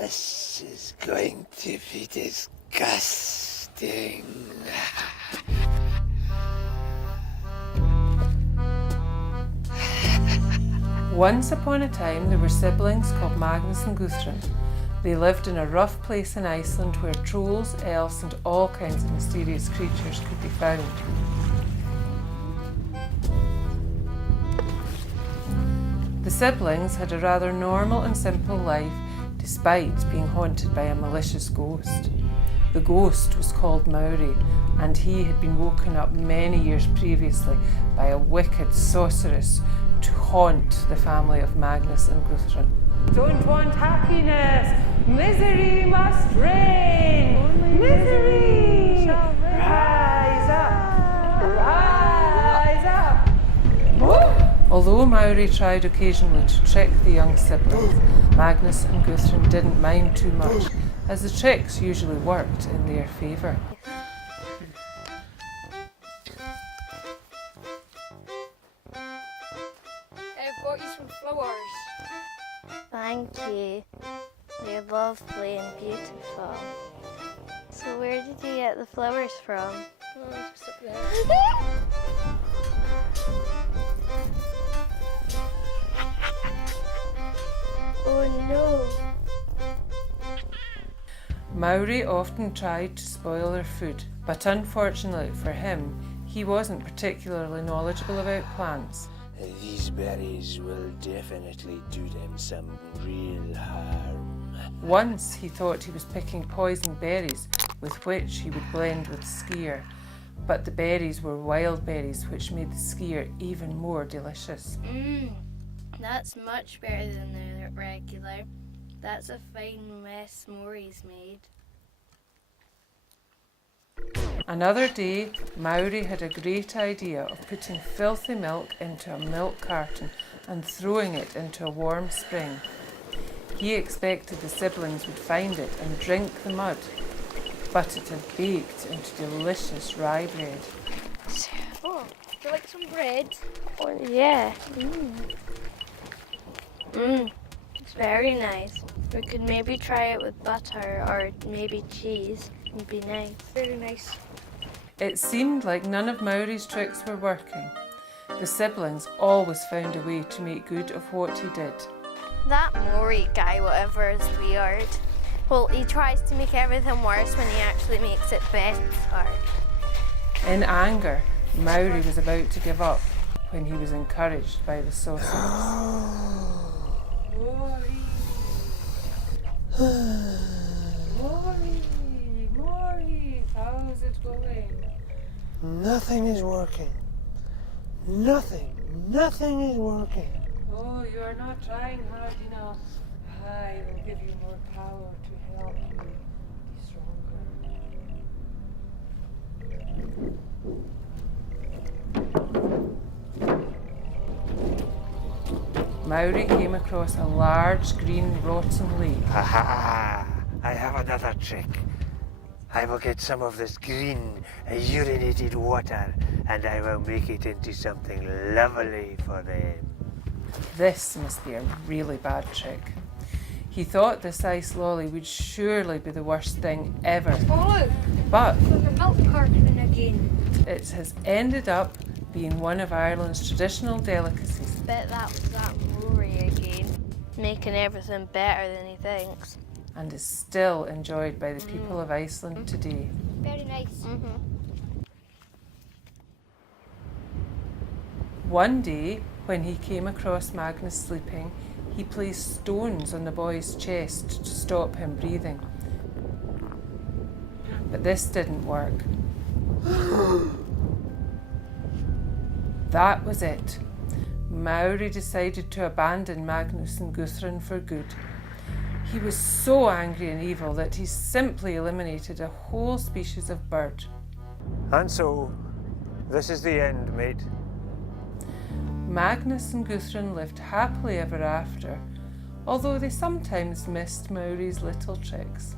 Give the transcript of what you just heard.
This is going to be disgusting. Once upon a time, there were siblings called Magnus and Gudrun. They lived in a rough place in Iceland where trolls, elves, and all kinds of mysterious creatures could be found. The siblings had a rather normal and simple life, despite being haunted by a malicious ghost. The ghost was called MÓRI, and he had been woken up many years previously by a wicked sorceress to haunt the family of Magnus and Gudrun. Don't want happiness, misery must reign. Only misery shall rise up, rise up. Whoa! Although MÓRI tried occasionally to trick the young siblings, Magnus and Gudrun didn't mind too much, as the tricks usually worked in their favour. I've got you some flowers. Thank you. You're lovely and beautiful. So where did you get the flowers from? Oh, just up there. Oh no. MÓRI often tried to spoil their food, but unfortunately for him, he wasn't particularly knowledgeable about plants. These berries will definitely do them some real harm. Once he thought he was picking poison berries with which he would blend with skyr, but the berries were wild berries which made the skyr even more delicious. That's much better than the regular. That's a fine mess MÓRI's made. Another day, MÓRI had a great idea of putting filthy milk into a milk carton and throwing it into a warm spring. He expected the siblings would find it and drink the mud, but it had baked into delicious rye bread. Oh, do you like some bread? Oh yeah. It's very nice. We could maybe try it with butter or maybe cheese. It'd be nice. Very nice. It seemed like none of MÓRI's tricks were working. The siblings always found a way to make good of what he did. That MÓRI guy, whatever, is weird. Well, he tries to make everything worse when he actually makes it better. In anger, MÓRI was about to give up when he was encouraged by the sorceress. MÓRI, how's it going? Nothing is working. Nothing is working. Oh, you are not trying hard enough. I will give you more power to help you be stronger. MÓRI came across a large green rotten leaf. Ha ha! I have another trick. I will get some of this green urinated water and I will make it into something lovely for them. This must be a really bad trick. He thought this ice lolly would surely be the worst thing ever. Oh look, But there's a milk carton again. it has ended up being one of Ireland's traditional delicacies. Bet that was that MÓRI again, making everything better than he thinks. And is still enjoyed by the people of Iceland today. Very nice. One day, when he came across Magnus sleeping, he placed stones on the boy's chest to stop him breathing. But this didn't work. That was it. MÓRI decided to abandon Magnus and Gudrun for good. He was so angry and evil that he simply eliminated a whole species of bird. And so, this is the end, mate. Magnus and Gudrun lived happily ever after, although they sometimes missed MÓRI's little tricks.